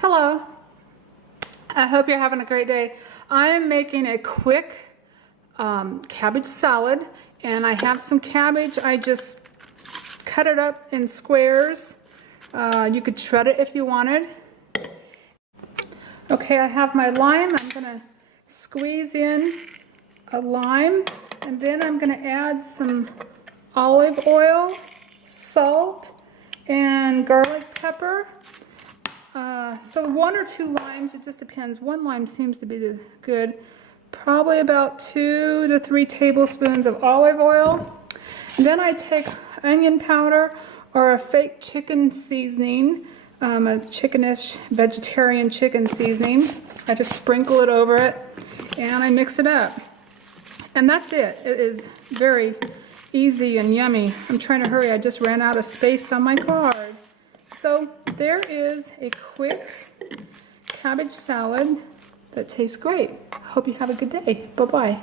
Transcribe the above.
Hello, I hope you're having a great day. I am making a quick cabbage salad, and I have some cabbage. I just cut it up in squares. You could shred it if you wanted. Okay, I have my lime. I'm gonna squeeze in a lime, and then I'm gonna add some olive oil, salt, and garlic pepper. So 1 or 2 limes, it just depends. 1 lime seems to be good. Probably about 2 to 3 tablespoons of olive oil. And then I take onion powder or a fake chicken seasoning, a chickenish vegetarian chicken seasoning. I just sprinkle it over it and I mix it up. And that's it. It is very easy and yummy. I'm trying to hurry. I just ran out of space on my card. So there is a quick cabbage salad that tastes great. Hope you have a good day. Bye-bye.